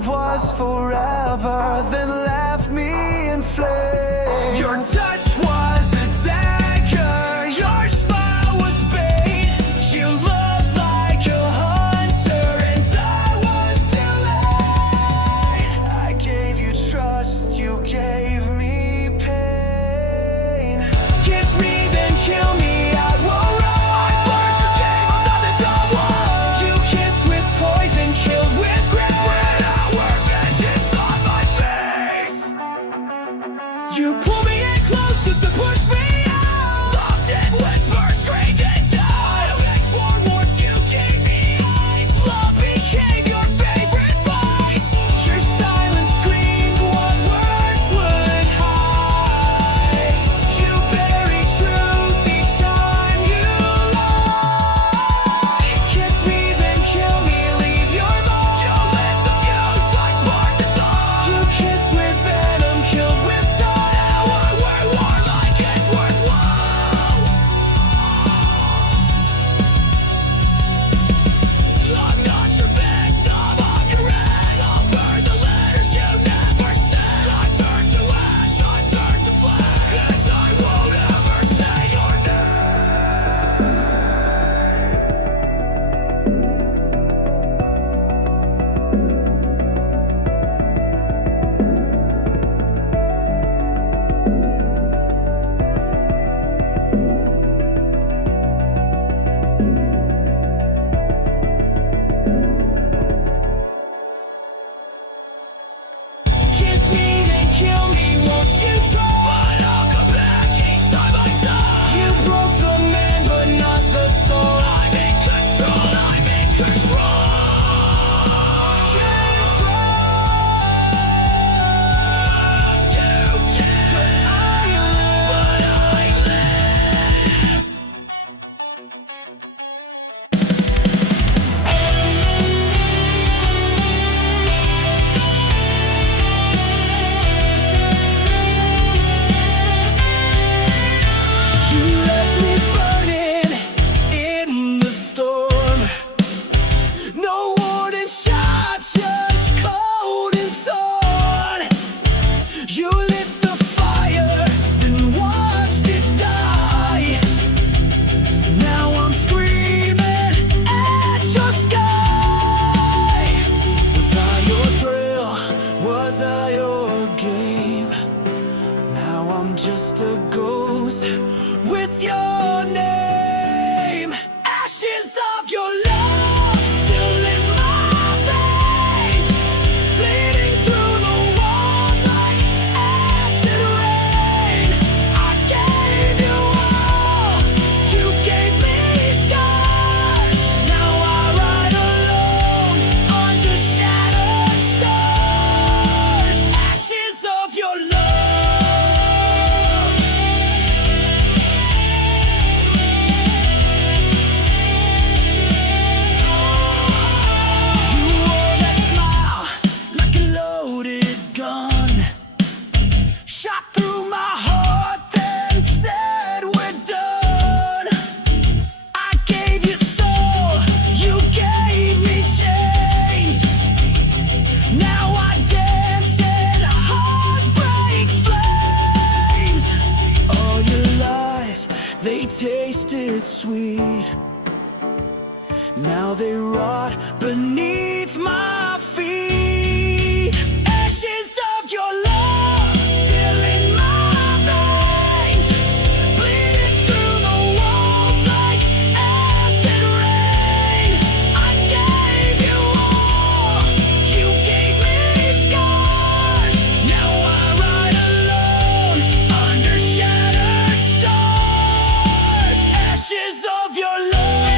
love was forever, then left me in flames. Your touch was a dagger, your smile was bait. You loved like a hunter, and I was too late. I gave you trust, you gave me pain. Kiss me, then kill me, I won't run. I've learned your game, I'm not the dumb one. You kissed with poison, killed with grace. Spread our vengeance on my face. You pull me in close just to push me out. Loved in whispers, screamed in doubt. I begged for warmth, you gave me ice. Love became your favorite vice. Your silence screamed what words would hide. You buried truth each time you lie. Kiss me, then kill me, leave your mark. You lit the fuse, I sparked the dawn. You kissed with venom, killed with stone. Now we're warlike, it's worthwhile. I'm not your victim, I'm your end. I'll burn the letters you never said. I turn to ash, I turn to flame, and I won't ever say your Kiss me, then kill me, won't you try? But I'll come back each time I die. You broke the man, but not the soul. I'm in control, I'm in control. Can't trust you, but I live. You left me burning in the storm. No warning shots, just cold and torn. You lit the fire, then watched it die. Now I'm screaming at your sky. Was I your thrill? Was I your game? Now I'm just a ghost with your name. Ashes of your love still in my veins, bleeding through the walls like acid rain. I gave you all, you gave me scars. Now I ride alone under shattered stars. Ashes of your love. You wore that smile like a loaded gun, shot through my heart, then said we're done. I gave you soul, you gave me chains. Now I dance in heartbreak's flames. All your lies, they tasted sweet. Now they rot beneath my feet. Ashes of your love still in my veins, bleeding through the walls like acid rain. I gave you all, you gave me scars. Now I ride alone under shattered stars. Ashes of your love.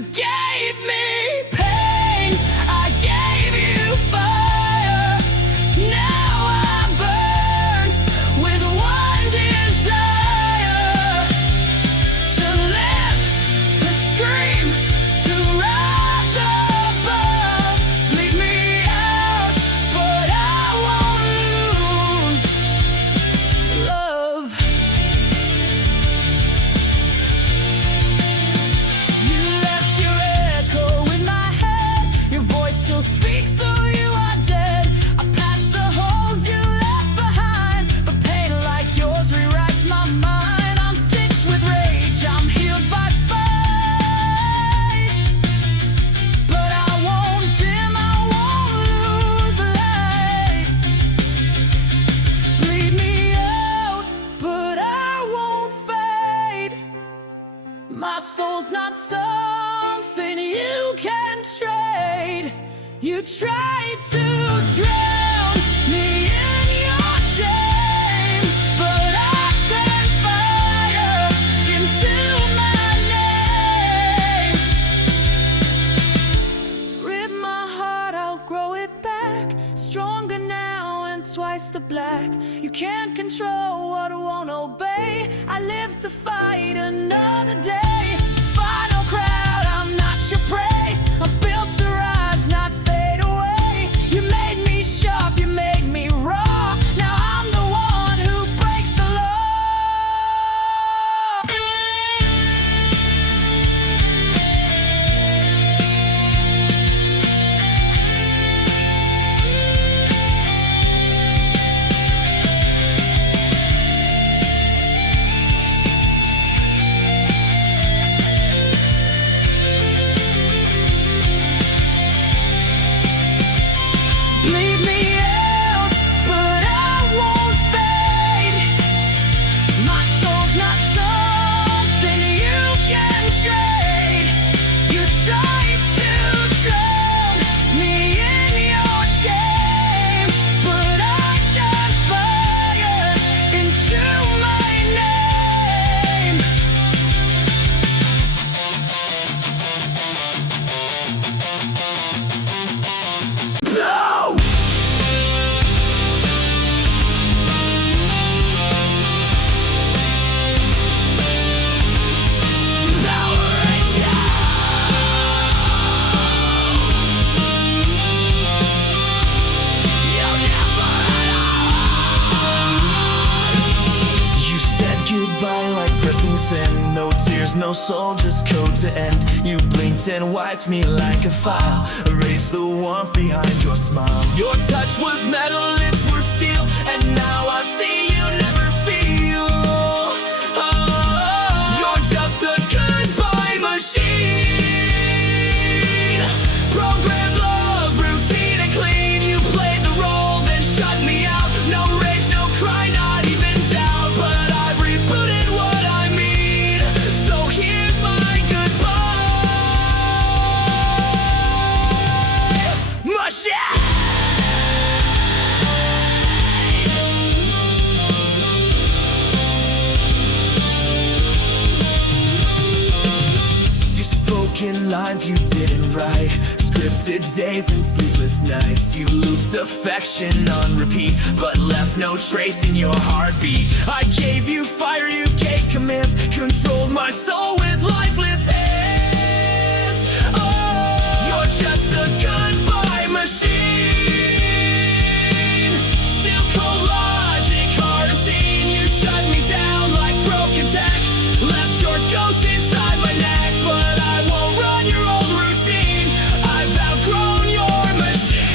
You gave me pain, I gave you fire. Now I burn with one desire: to live, to scream, to rise above. Leave me out, but I won't lose love. You left your echo in my head. Your voice still speaks though you are dead. I patched the holes you left behind, but pain like yours rewrites my mind. I'm stitched with rage, I'm healed by spite, but I won't dim, I won't lose light. Bleed me out, but I won't fade. My soul's not something you can trade. You tried to drown me in your shame, but I turned fire into my name. Rip my heart, I'll grow it back, stronger now and twice the black. You can't control what won't obey. I live to fight another day. Final crowd, I'm not your prey. I'm built to rise, not fade away. You made me sharp, you made me raw. Now I'm the one who breaks the law. Bleed me out, but I won't fade. My soul's not something you can trade. You tried to drown me in your shame, but I turned fire into my name. No! You said goodbye like pressing send. No tears, no soul, just code to end. You blinked and wiped me like a file. Erased the warmth behind your smile. Your touch was metal, lips were steel, and now I see you never feel. Oh, you're just a goodbye machine. Programmed love, routine and clean. You played the role, then shut me out. No rage, no cry, not even doubt. But I've rebooted what I mean. So here's my goodbye machine. You spoke in lines you didn't write. Scripted days and sleepless nights. You looped affection on repeat, but left no trace in your heartbeat. I gave you fire, you gave commands. Controlled my soul with lifeless hands. Oh, you're just a goodbye machine. Still cold logic, hard and seen. You shut me down like broken tech. Left your ghost inside my neck, but I won't run your old routine. I've outgrown your machine.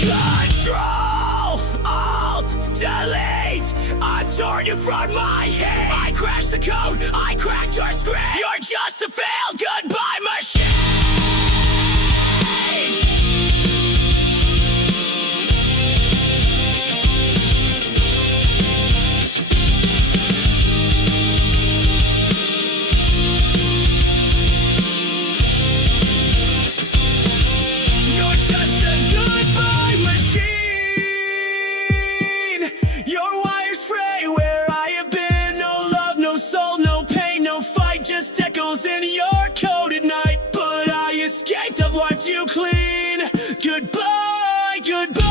Control, Alt, Delete. I've torn you from my head. I crashed the code, I cracked your script. You're just a failed goodbye machine. You're just a goodbye machine. ghost echoes in your coat at night, but I escaped, I've wiped you clean. Goodbye, goodbye.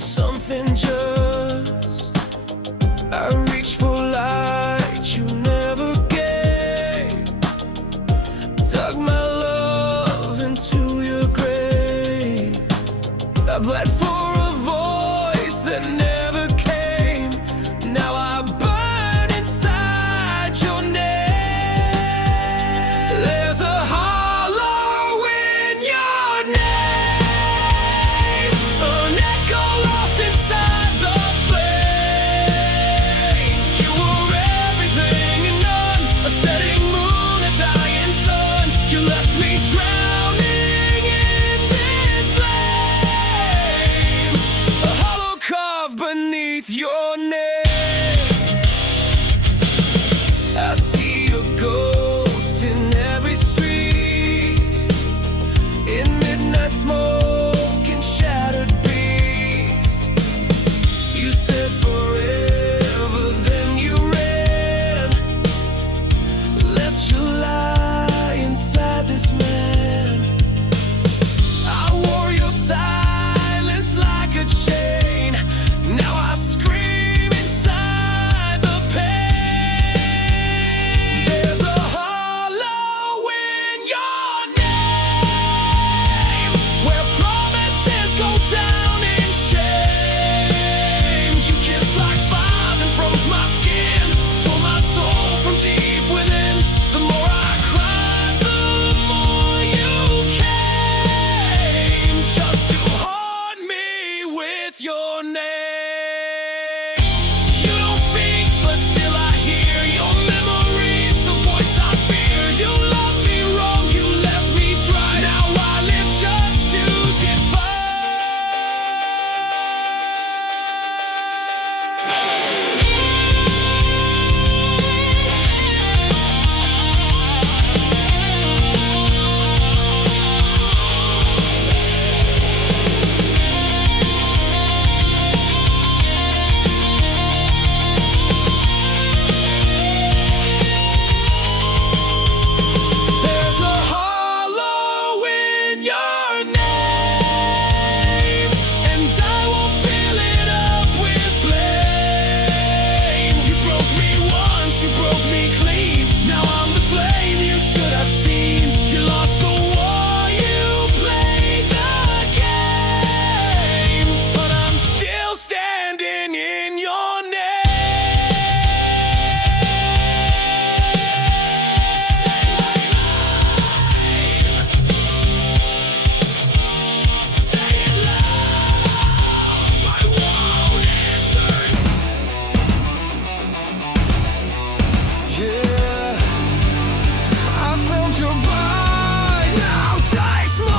Something just, I reach for light you never gave, dug my love into your grave. I bled for a voice that never came. Now I burn inside your name. There's a hollow in your name, an echo lost inside the flame. You were everything and none, a setting moon, a dying sun. You left me drowning in this flame, a hollow carved beneath your name. I see a ghost in every street, in midnight smoke and shattered beats. You said forever, then you ran, left your lie inside this man. I wore your silence like a chain. Now I scream inside the pain. There's a hollow in your name, where promises go down in shame. You kissed like fire and froze my skin, tore my soul from deep within. The more I cried, the more you came, just to haunt me with your name. You don't speak, but still I hear your memories, the voice I fear. You loved me wrong, you left me dry. Now I live just to defy. There's a hollow in your name, and I won't fill it up with blame. You broke me once, you broke me clean. Now I'm the flame you should have seen. You lost the war, you played the game, but I'm still standing in your name. Say it loud, I won't answer. Yeah, I found your bite, now taste mine.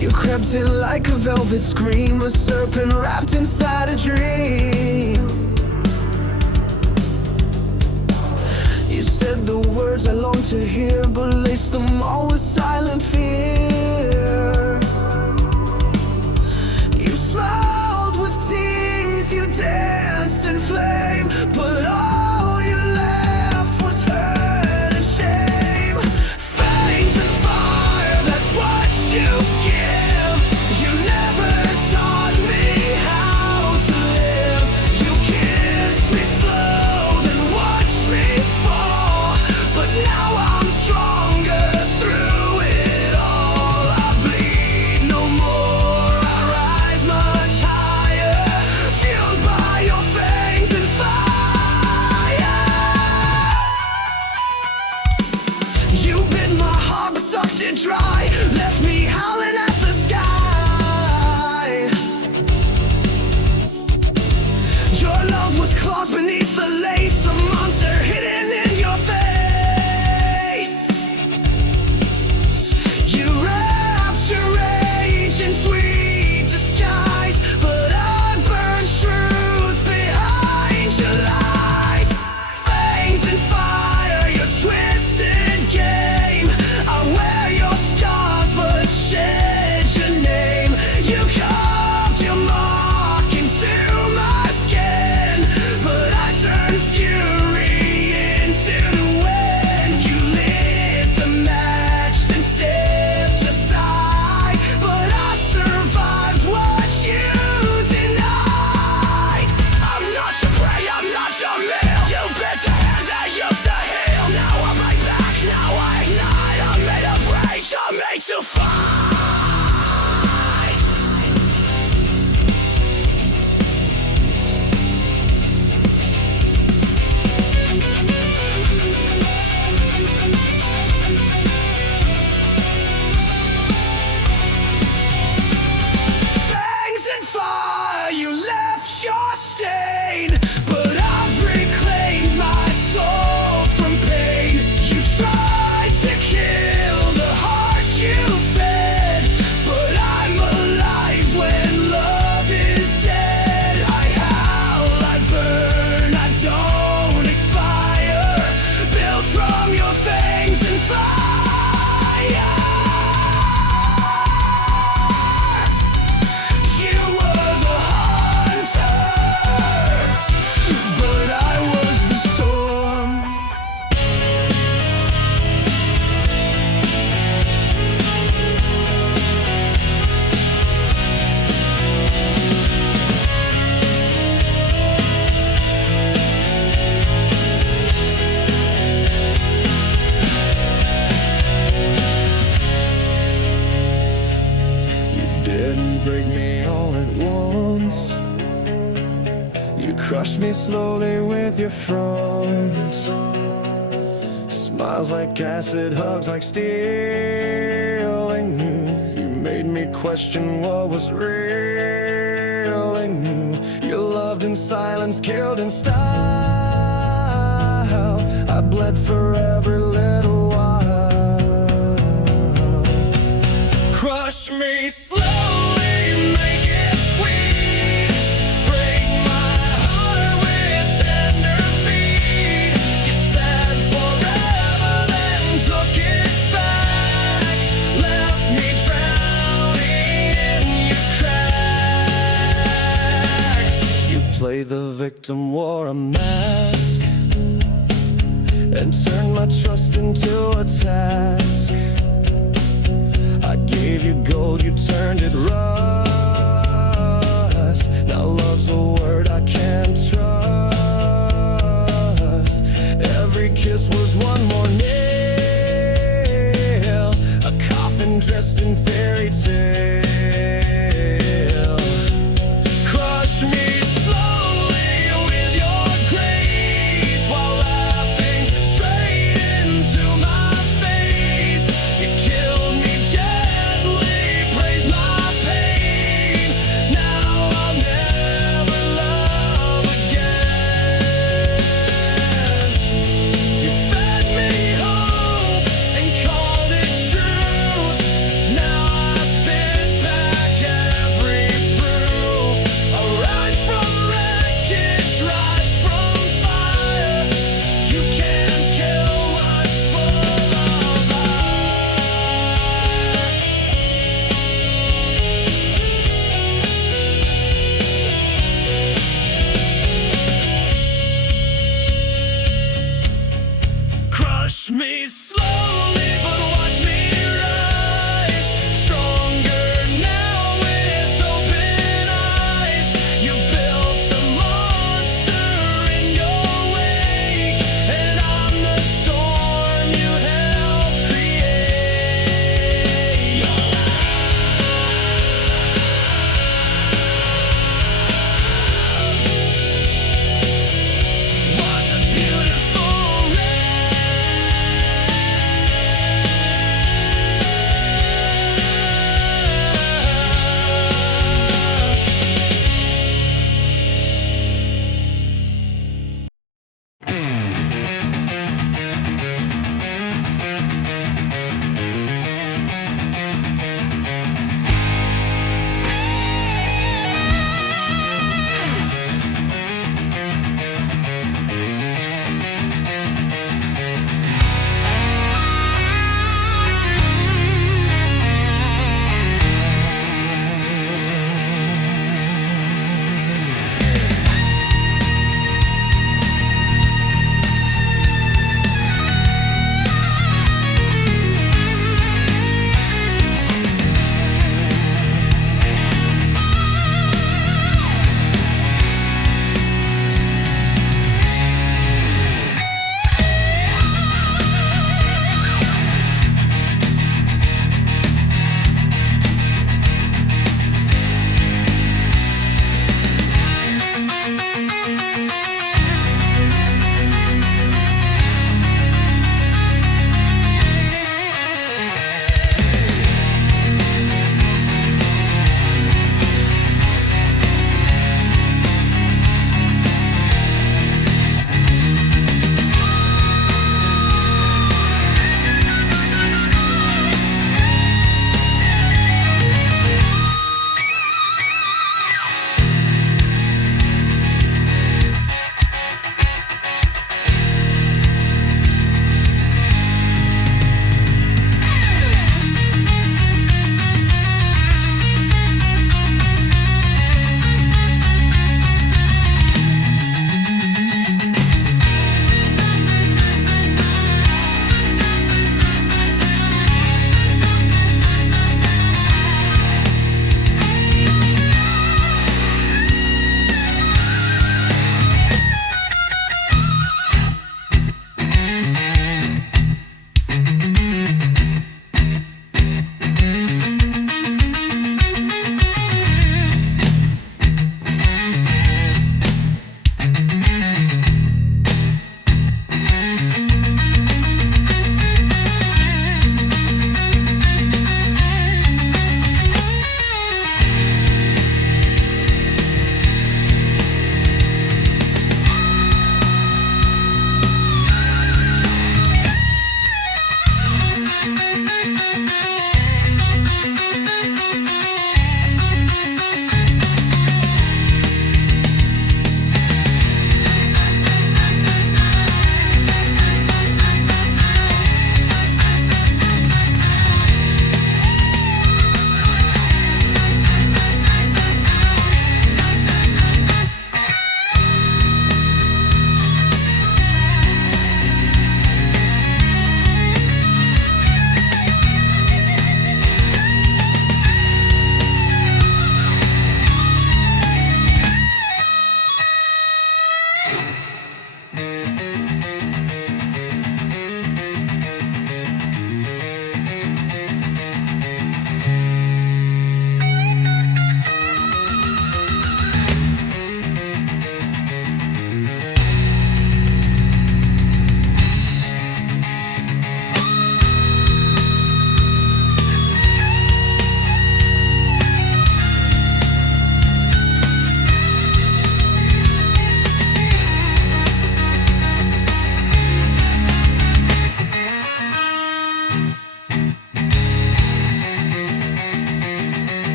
You crept in like a velvet scream, a serpent wrapped inside a dream. You said the words I long to hear, but laced them all with silent fear. You smiled with teeth, you danced in flame, but all you left was hurt and shame. Fangs and fire, that's what you give. You never taught me how to live. You kissed me slow, then watched me fall, but now I'm stronger through it all. me slowly with your front. Smiles like acid, hugs like steel. I knew you made me question what was real. I knew you loved in silence, killed in style. I bled for every little while. Crush me slowly, make it sweet. Break my heart with tender feet. You said forever, then took it back. Left me drowning in your cracks. You played the victim, wore a mask, and turned my trust into a task. I gave you gold, you turned it rust. Now love's a word I can't trust. Every kiss was one more nail, a coffin dressed in fairy tale. Crush me slowly with your grace, while laughing straight into my face. You killed me gently, praised my pain. Now I'll never love again. You fed me hope and called it truth. Now I spit back every proof. I rise from wreckage, rise from fire. You can't kill what's full of Crush me slowly, but watch me rise. Stronger now with open eyes. You built a monster in your wake, and I'm the storm you helped create. Your love was a beautiful rain.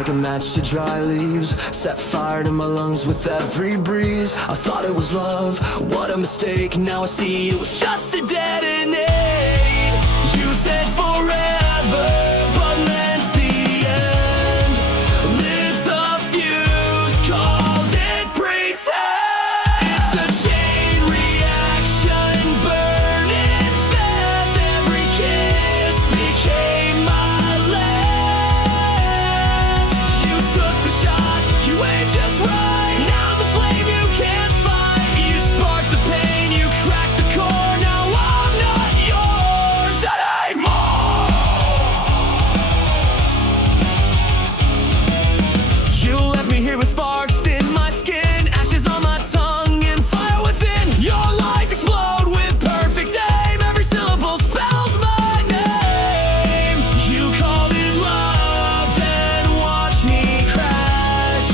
like a match to dry leaves, set fire to my lungs with every breeze. I thought it was love, what a mistake. Now I see it was just a detonate. You said forever, but meant the end. Lit the fuse, called it pretend. It's a chain reaction, burning fast. Every kiss became my last. You took the shot, you aimed just right. Now the flame you can't fight. You sparked the pain, you cracked the core. Now I'm not yours anymore. You left me here with sparks in my skin, ashes on my tongue, and fire within. Your lies explode with perfect aim. Every syllable spells my name. You called it love, then watched me crash.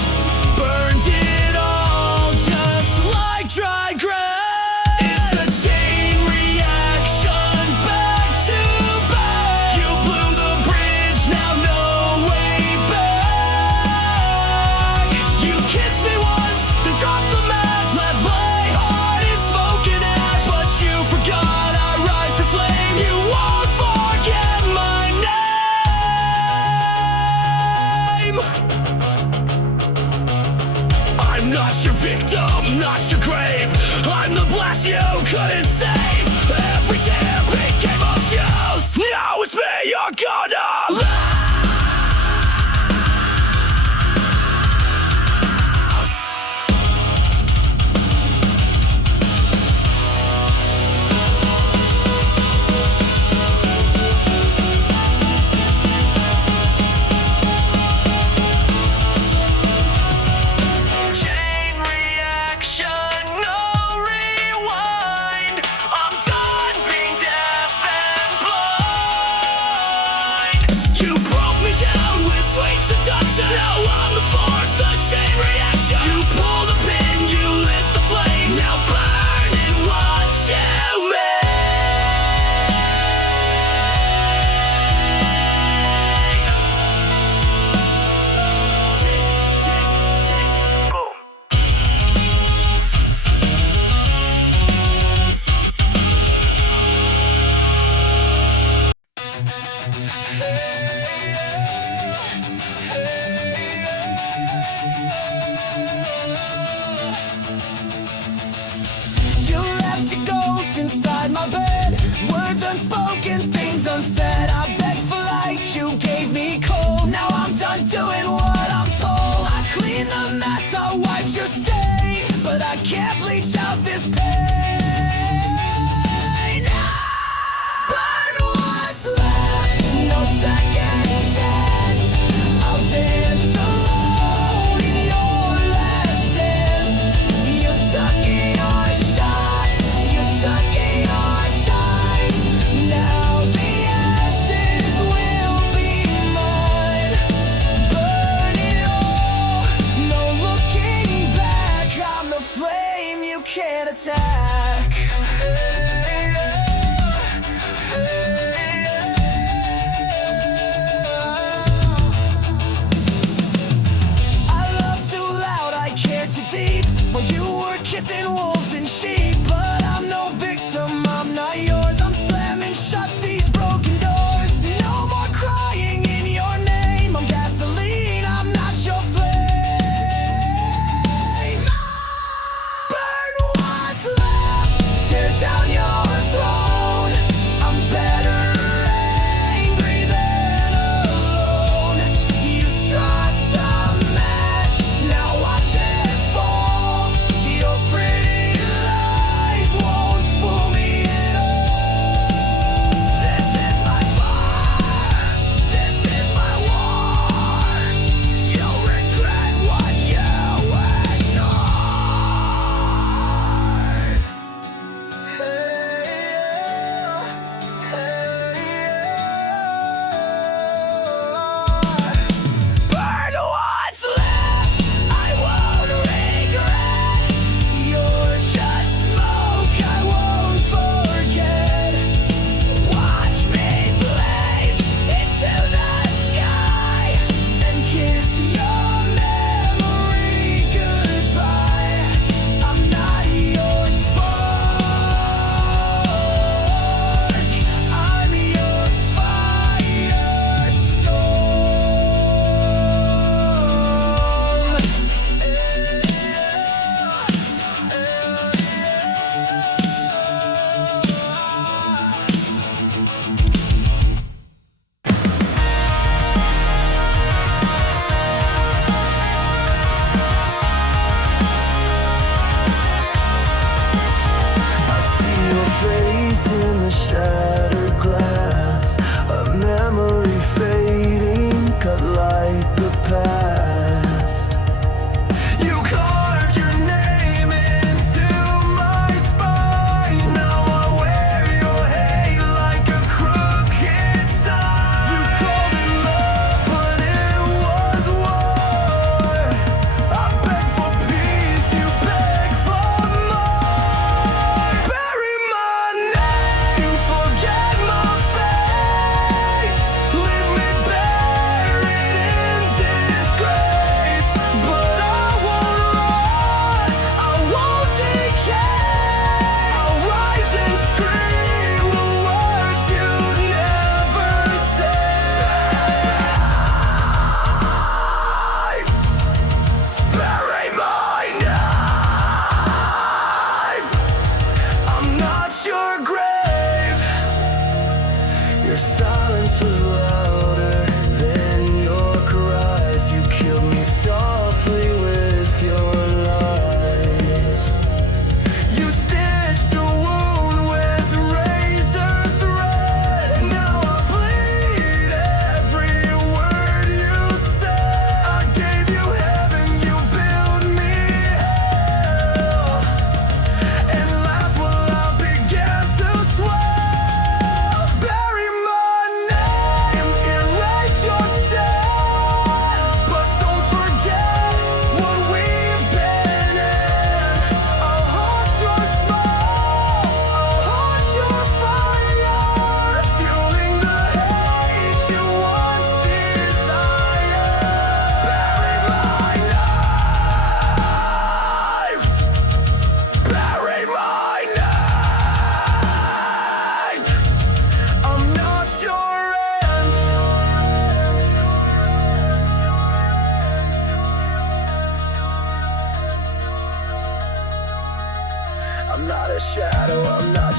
Burned it all just like dry grass. It's a chain reaction, back to back. You blew the bridge, now no way back. You kissed me once, then dropped the match. Left my heart in smoke and ash. But you forgot I rise to flame. You won't forget my name. I'm not your victim, not your grave. I'm the blast you couldn't save. Every tear became a fuse. Now it's me you're gonna lose. Chain reaction, no rewind. I'm done being deaf and blind. You broke me down with sweet seduction. Now I'm the force, the chain reaction. You pull the pin, you lit the flame. Now burn and watch you make. Tick, tick, tick, boom. You left your ghost inside my bed. Words unspoken, things unsaid. I begged for light, you gave me cold. Now I'm done doing what I'm told. I cleaned the mess, I wiped your stain, but I can't bleach out this pain. Burn what's left, no second chance. I'll dance alone in your last dance. You took your shot, you took your time. Now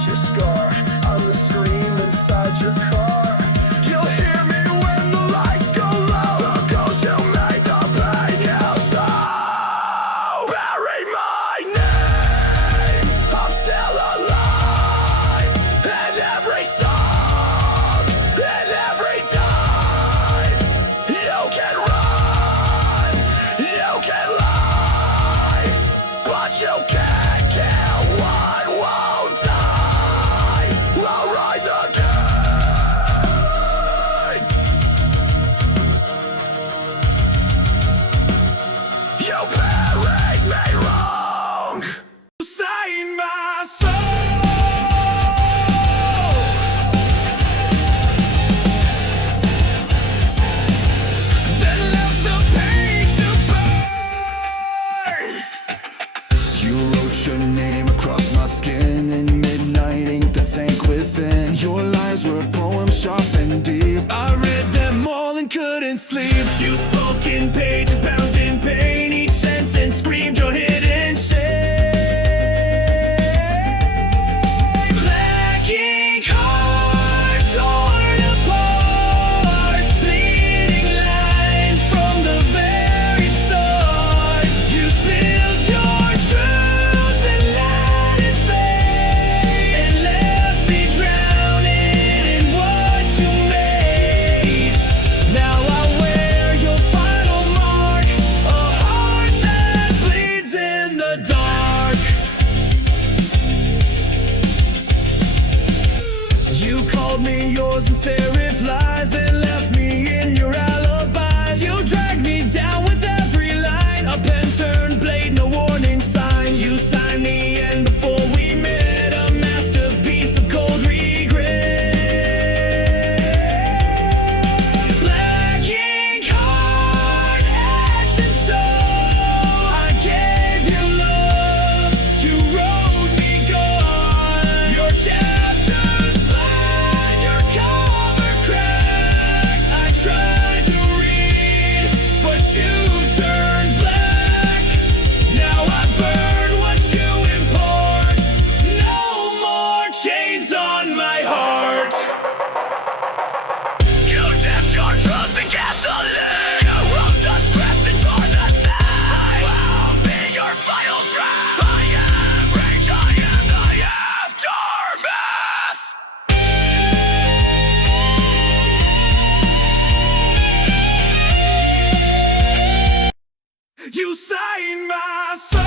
your scar on the screen inside your car. You'll hear me when the lights go low. The ghost you made, the pain you sow. Bury my name, I'm still alive. In every song, in every dive. You can run, you can lie, but you can't kill what won't die. I'll rise again. You buried me wrong. You saved my soul, then left the page to burn. You wrote your name across my skin in midnight ink, the tank within. Your lies were poems sharp and deep. I read them all and couldn't sleep. You spoke in pages bound in pain. Each sentence screamed your hidden shame. Black ink heart torn apart, bleeding lines from the very start. You spilled your truth and let it fade, and left me drowning in what you made. Now I wear your final mark, a heart that bleeds in the dark. You called me yours and serif lies, then left me in your alibis. You dragged me down with every line, a pen turned blade, no warning signs. You signed the end before we met, a masterpiece of cold regret. Black ink heart etched in stone. I gave you love, you wrote me gone. Your chapters flat, your cover cracked. I tried to read, but you turned black. Now I burn what you import. No more chains on my heart. You dipped your truth in gasoline. You wrote the script and tore the side. I'll be your final draft. I am rage, I am the aftermath. You saved my soul,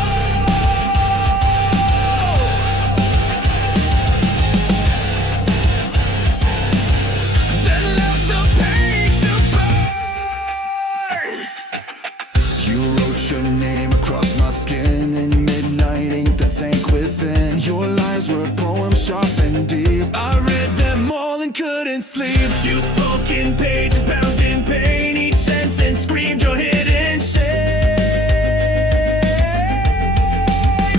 then left the page to burn. You wrote your name across my skin in midnight ink, the tank within. Your lies were poems sharp and deep. I read them all and couldn't sleep. You spoke in pages bound in pain. Each sentence screamed your hidden shame.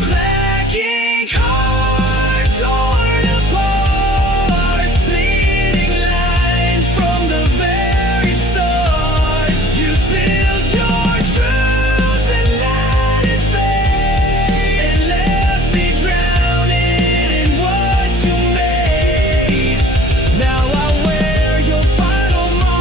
Black ink heart torn apart, bleeding lines from the very start. You spilled your truth and let it fade, and left me drowning in what you made. Now I wear your final mark,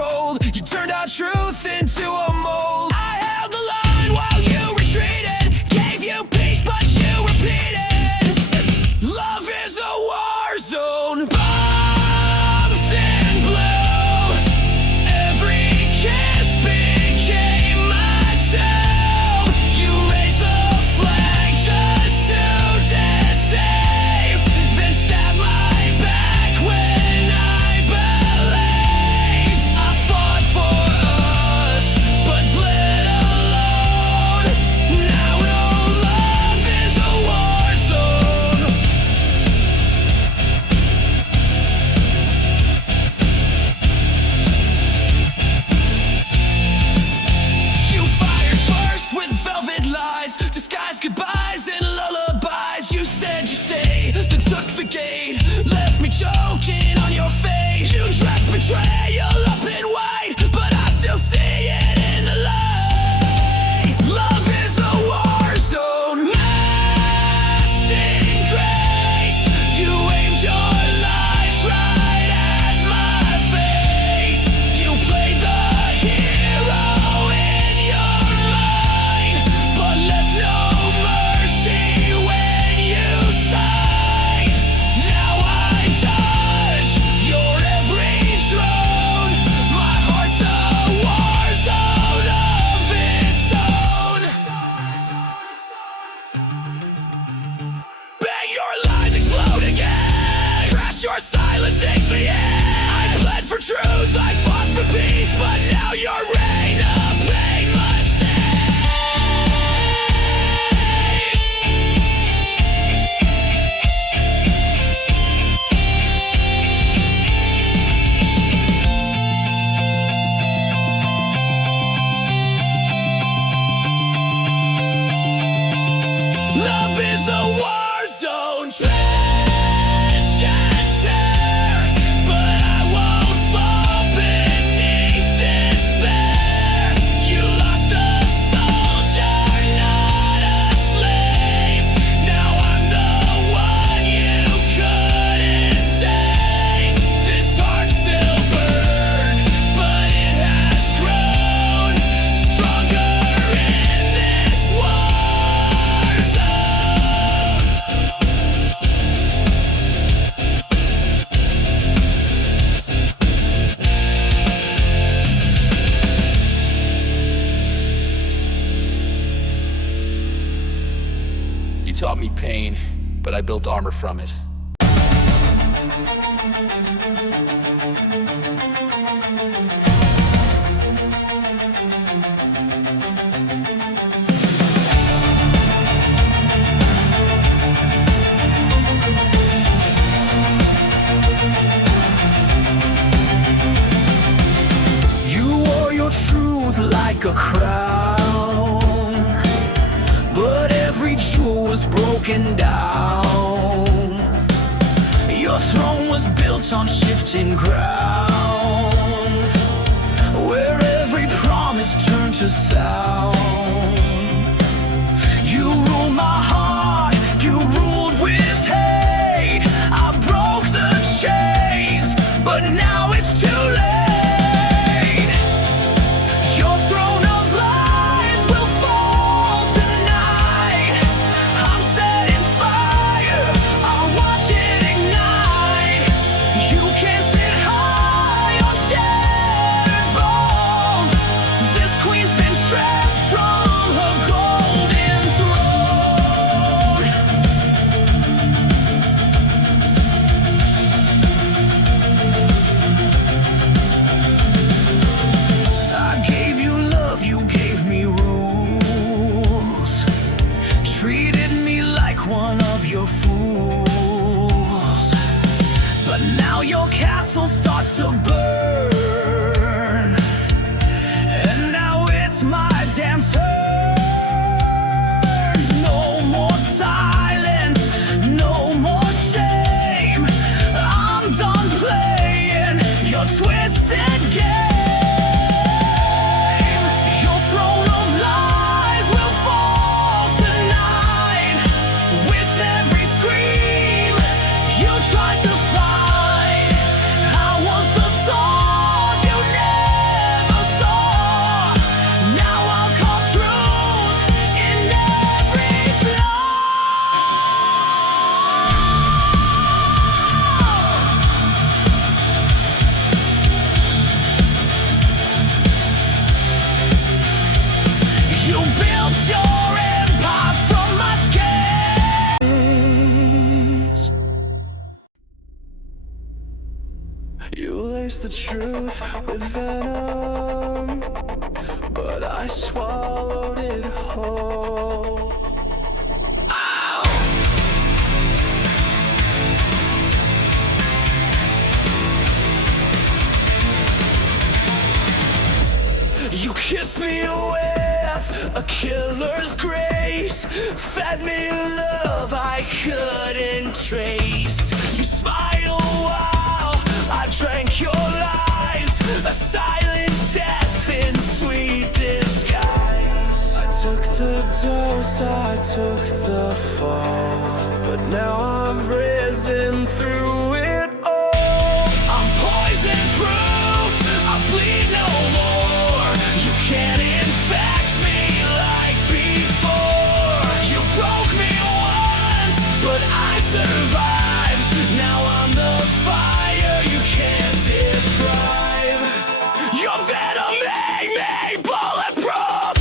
cold. You turned our truth into a mold. I held the line while you retreated, gave you peace but you repeated. Love is a war zone. Bombs in blue. Every kiss became my tomb. You raised the flag just to deceive, then stabbed my back when I believed. I fought for us, but bled alone. Now no love is a war zone. You fired first with velvet lies, disguised goodbyes and lullabies. You said you stay, then took the gate, left me choking on your face. You dressed betrayal up in white, but I still see it in the light. Love is a war zone, masked in grace. You aimed your lies right at my face. You played the hero in your mind, but left no mercy when you sighed. Now I touch your every drone. My heart's a war zone of its own. Bang, your lies explode again. Crash, your silence takes me in. I bled for truth, I fought for peace, but now your reign of pain must cease. Love is a war zone, trench and tear, but I won't fall beneath despair. You lost a soldier, not a slave. Now I'm the one you couldn't save. This heart still burns, but it has grown stronger in this war zone. You taught me pain, but I built armor from it. You wore your truth like a crown, but every jewel was broken down. Your throne was built on shifting ground, where every promise turned to sound. You ruled my heart, you ruled with hate. I broke the chains, but now it's too late. Your throne of lies will fall tonight. I'm setting fire, I'll watch it ignite. You can't sit high on shattered bones. This queen's been stripped from her golden throne. I gave you love, you gave me rules, treated me like one of your fools. But now your castle starts to burn, and now it's my damn turn. No more silence, no more shame. I'm done playing your twisted game. Your throne of lies will fall tonight. With every scream you tried to fight, I was the sword you nailed. You laced the truth with venom, but I swallowed it whole. You kissed me with a killer's grace, fed me love I couldn't trace. You smiled while I drank your lies, a silent death in sweet disguise. I took the dose, I took the fall, but now I've risen through it all. I'm poison proof, I bleed no more. You can't infect me like before. You broke me once, but I survived. Now I'm the fire you can't deprive. Your venom made me bulletproof.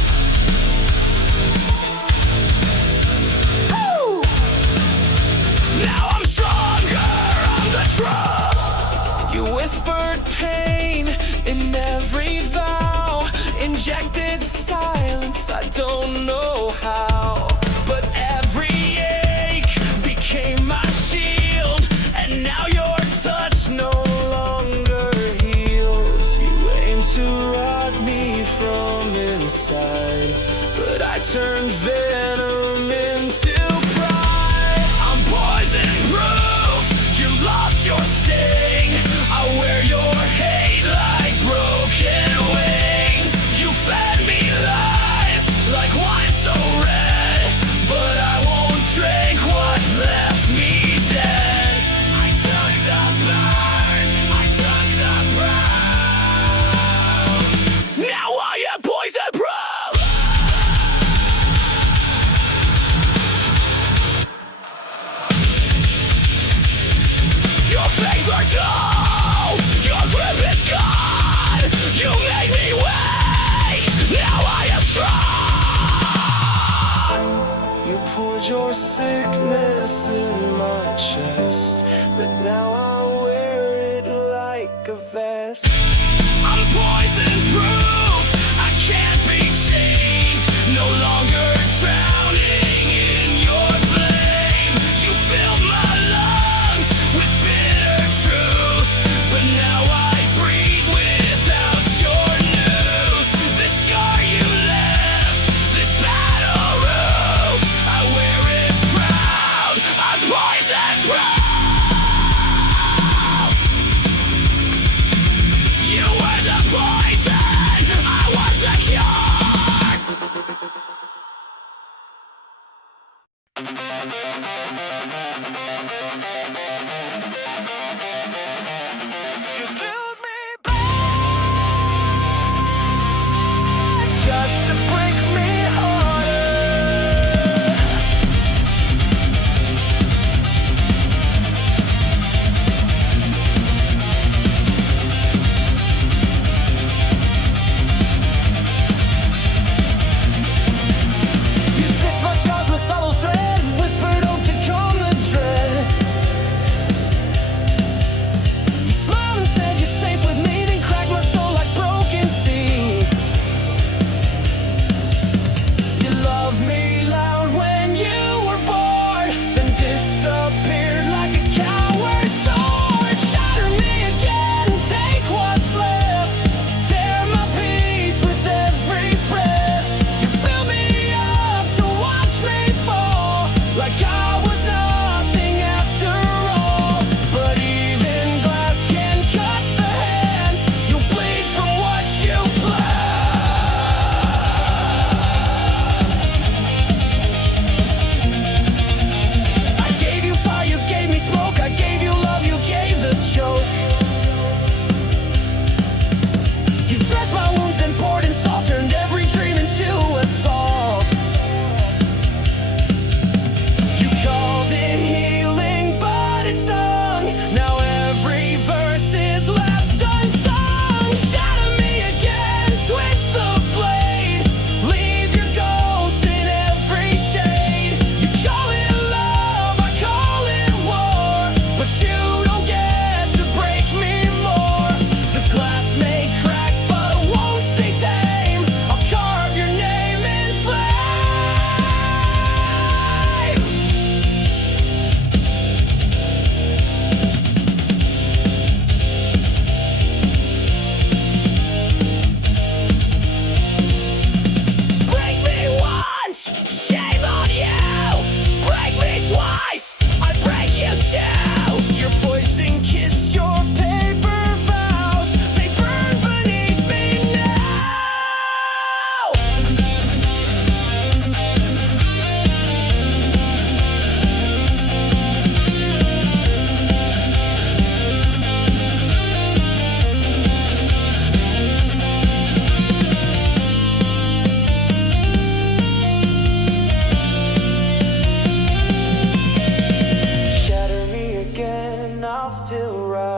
Woo! Now I'm stronger, I'm the truth. You whispered pain in every vow, injected silence, I don't know how. But every ache became my shield, and now your touch no longer heals. You aim to rot me from inside, but I turned venom into pride. I'm poison proof, you lost your sting. I wear your hate like broken wings. You fed me lies like wine so red, but I won't drink what left me dead. I took the burn, I took the brown. Now I am poison proof.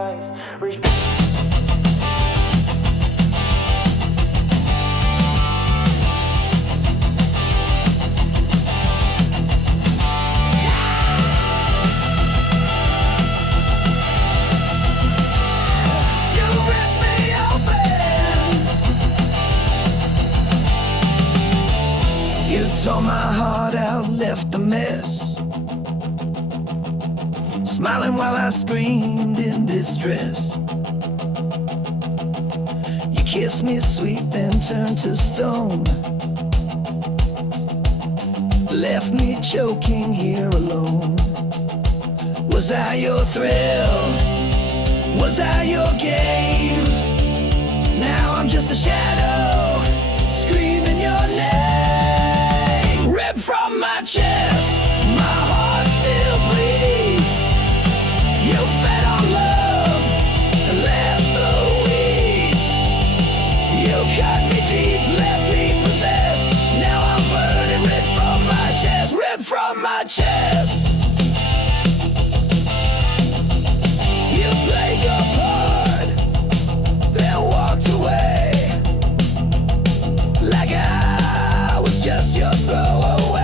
eyes. Tore my heart out, left a mess, smiling while I screamed in distress. You kissed me sweet, then turned to stone, left me choking here alone. Was I your thrill? Was I your game? Now I'm just a shadow, screaming your name. From my chest, my heart still bleeds. You fed on love and left the weeds. You cut me deep, left me possessed. Now I'm burning, ripped from my chest, ripped from my chest. You played your part, then walked away, like I was just your throwaway.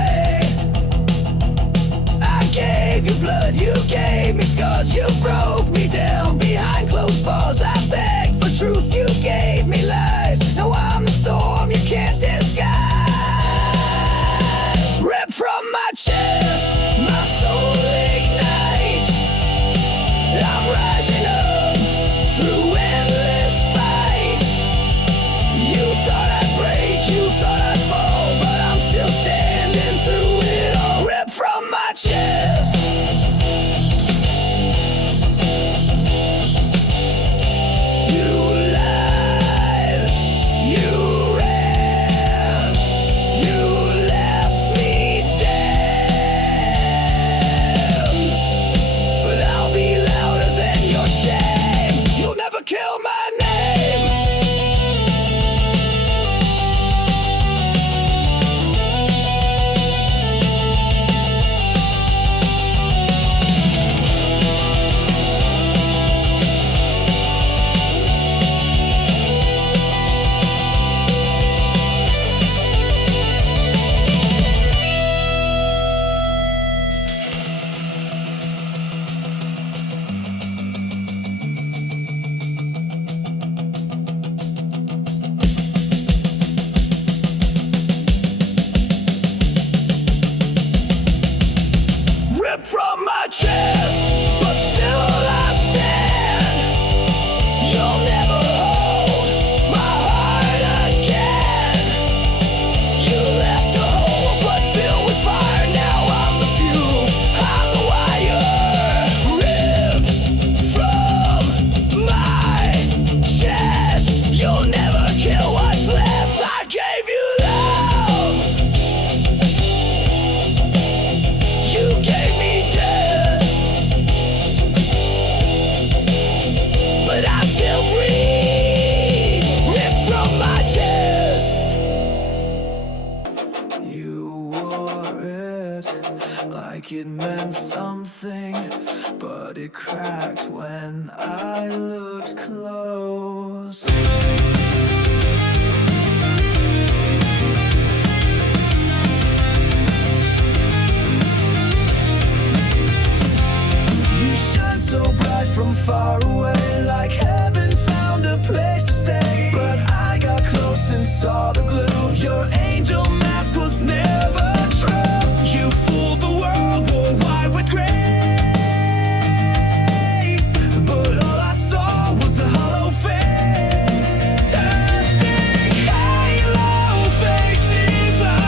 You blood, you gave me scars, you broke me down behind closed bars. I begged for truth, you gave me lies. Now I'm the storm you can't disguise. Ripped from my chest, my soul ignites. I'm rising up through endless fights. You thought I'd break, you thought I'd fall, but I'm still standing through it all. Ripped from my chest. Kill my name. From my chest, but still I stand. You'll never hold my heart again. You left a hole but filled with fire. Now I'm the fuel, I'm the wire. Ripped from my chest. You'll never kill what's left. I gave you love. You gave me but I still breathe, ripped from my chest. You wore it like it meant something, but it cracked when I looked close. You shine so bright from far away, like heaven found a place to stay. But I got close and saw the glue. Your angel mask was never true. You fooled the world, wore white with grace, but all I saw was a hollow fantastic halo, fake divine.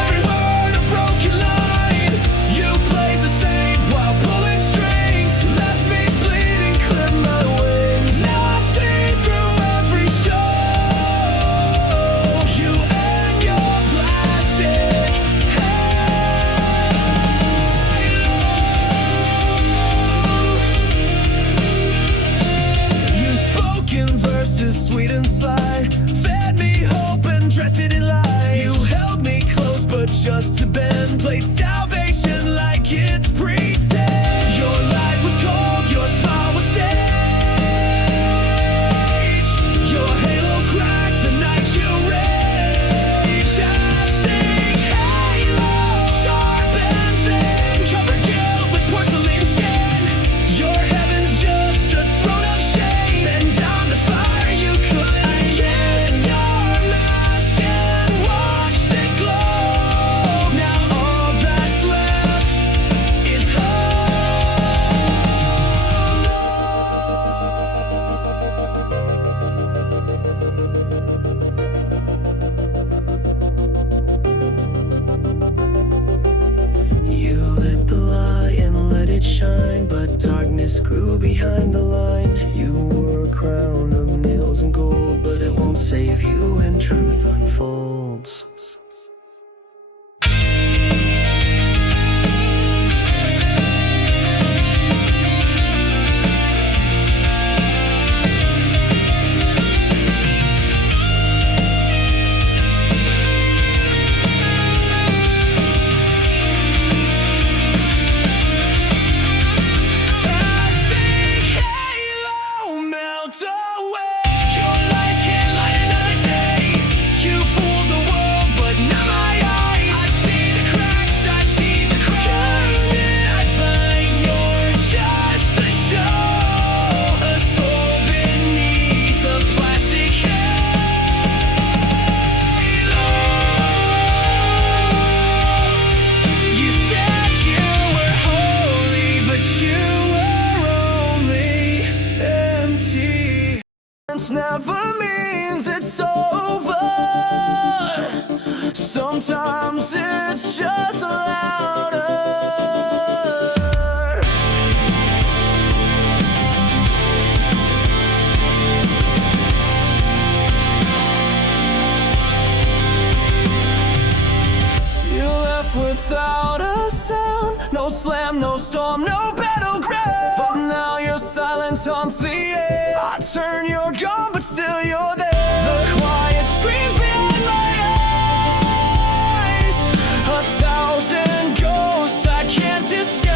Every word a broken line. You played the same while pulling strings, left me bleeding, clipped my wings. Now I see through every show. You and your plastic halo. You spoke in verses sweet and sly, fed me hope and dressed it in lies. You held me close but just to bend, played salvation like it's pretend. Your light was cold, your smile was steady. Bitterness grew behind the line. You wore a crown of nails and gold, but it won't save you when truth unfolds. Never means it's over. Sometimes it's just louder. You left without a sound. No slam, no storm, no battleground. But now your silence haunts the air. I turn your gun, but still you're there. The quiet screams behind my eyes. 1,000 ghosts I can't disguise.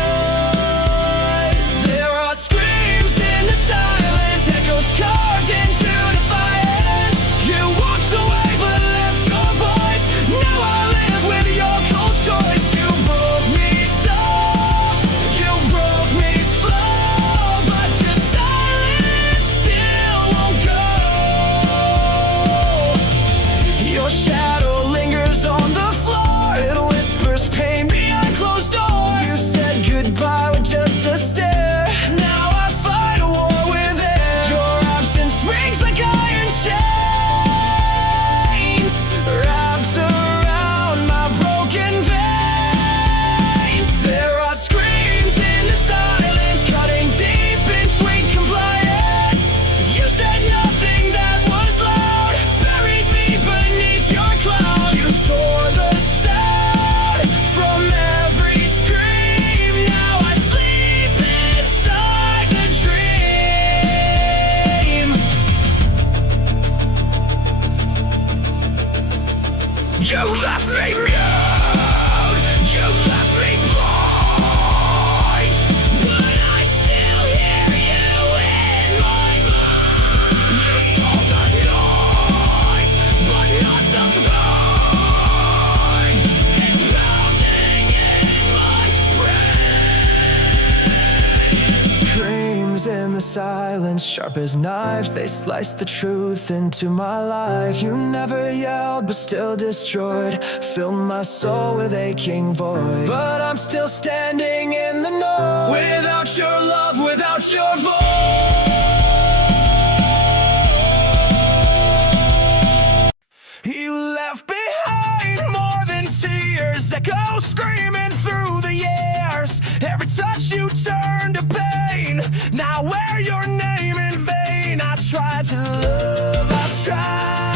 There are screams in the silence, echoes carved into defiance. You walked away but left your voice. Now I live with your cold choice. You broke me soft, you broke me slow, but your silence still won't go. Your shadow lingers on the floor. It whispers pain behind closed doors. You said goodbye with just a stare. Now I fight a war with air. Your absence rings like iron chains, wrapped around my broken veins. There are screams in the silence, cutting deep in sweet compliance. You said nothing that was loud, buried me beneath your cloud. You tore the sound from every scream. Now I sleep inside the dream. You left me mute, you left me blind, but I still hear you in my mind. You stole the noise, but not the pain. It's pounding in my brain. Screams in the silence, sharp as knives, they slice the truth into my life. You never yelled, but still destroyed, filled my soul with aching void. But I'm still standing in the noise, without your love, without your voice. You left behind more than tears, echoes screaming through the years. Every touch you turned to pain. Now wear your name in vain. I tried to love, I tried.